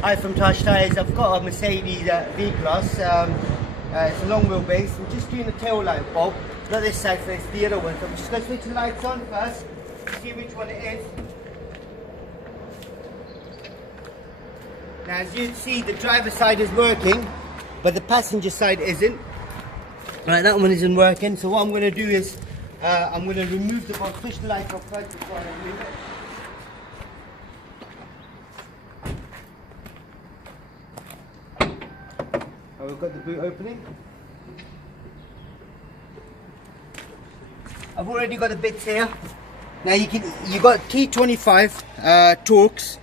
Hi from Tosh Tyres. I've got a Mercedes V Class. It's a long wheelbase. I'm just doing the tail light bulb. Not this side first, the other one. So I'm just going to switch the lights on first to see which one it is. Now as you can see, the driver's side is working, but the passenger side isn't. Right, that one isn't working. So what I'm going to do is I'm going to remove the bulb, switch the lights off first before I remove it. We've got the boot opening. I've already got the bits here. Now you got T25 Torx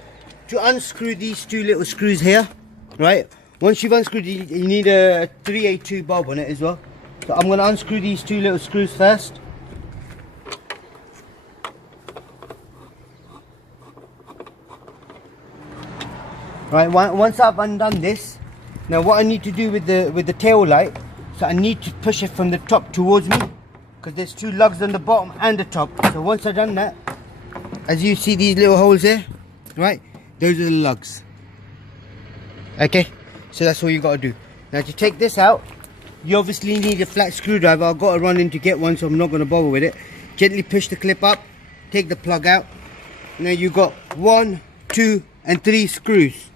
to unscrew these two little screws here, right? Once you've unscrewed, you need a 382 bulb on it as well. So I'm going to unscrew these two little screws first. Right, once I've undone this, now what I need to do with the tail light, so I need to push it from the top towards me, because there's two lugs on the bottom and the top. So once I've done that, as you see these little holes here, right, those are the lugs. Okay, so that's all you got to do. Now to take this out, you obviously need a flat screwdriver. I've got to run in to get one, so I'm not going to bother with it. Gently push the clip up, take the plug out. Now you've got 1, 2 and 3 screws,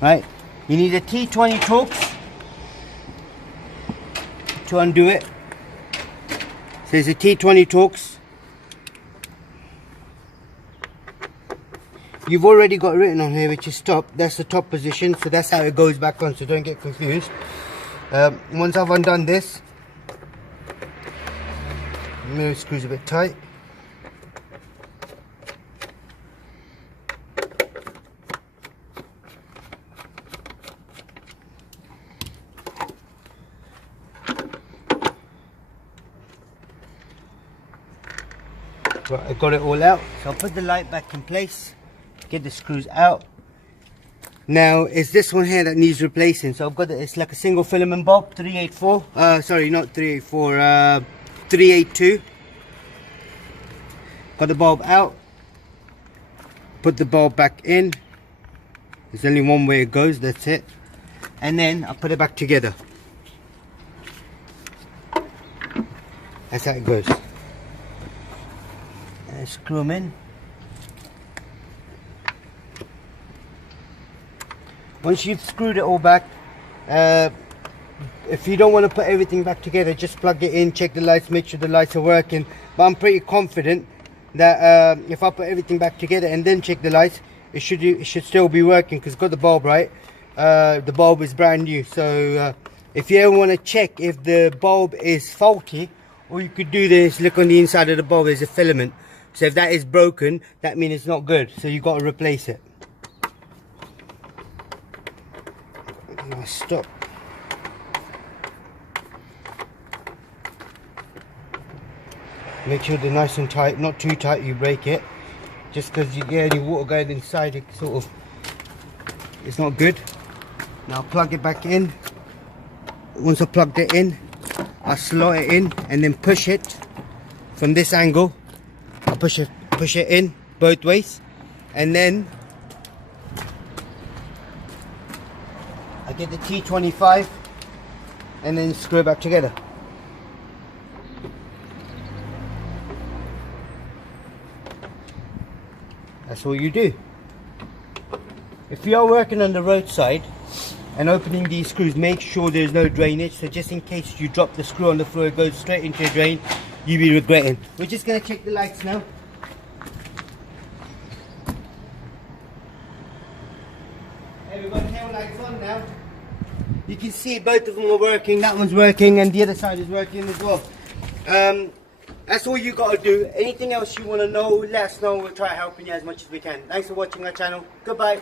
right? You need a T20 Torx to undo it. So there's a T20 Torx. You've already got written on here which is top. That's the top position, so that's how it goes back on, so don't get confused. Once I've undone this, the screw's a bit tight. Right, I got it all out, so I'll put the light back in place, get the screws out. Now it's this one here that needs replacing, so I've got it's like a single filament bulb, 384, sorry not 384, 382. Got the bulb out, put the bulb back in. There's only one way it goes, that's it. And then I'll put it back together. That's how it goes. Screw them in. Once you've screwed it all back, if you don't want to put everything back together, just plug it in, check the lights, make sure the lights are working. But I'm pretty confident that if I put everything back together and then check the lights, it should still be working, because it's got the bulb right. The bulb is brand new, so if you ever want to check if the bulb is faulty, all you could do is look on the inside of the bulb. There's a filament. So if that is broken, that means it's not good. So you've got to replace it. Now stop. Make sure they're nice and tight. Not too tight, you break it. Just because you get any water going inside, it sort of, it's not good. Now plug it back in. Once I plugged it in, I slot it in and then push it from this angle. I push it in both ways, and then I get the T25 and then screw it back together. That's all you do. If you are working on the roadside and opening these screws, make sure there's no drainage, so just in case you drop the screw on the floor, it goes straight into a drain, you'll be regretting. We're just going to check the lights now. Hey, we've got tail lights on now. You can see both of them are working. That one's working and the other side is working as well. That's all you got to do. Anything else you want to know, let us know. We'll try helping you as much as we can. Thanks for watching our channel. Goodbye.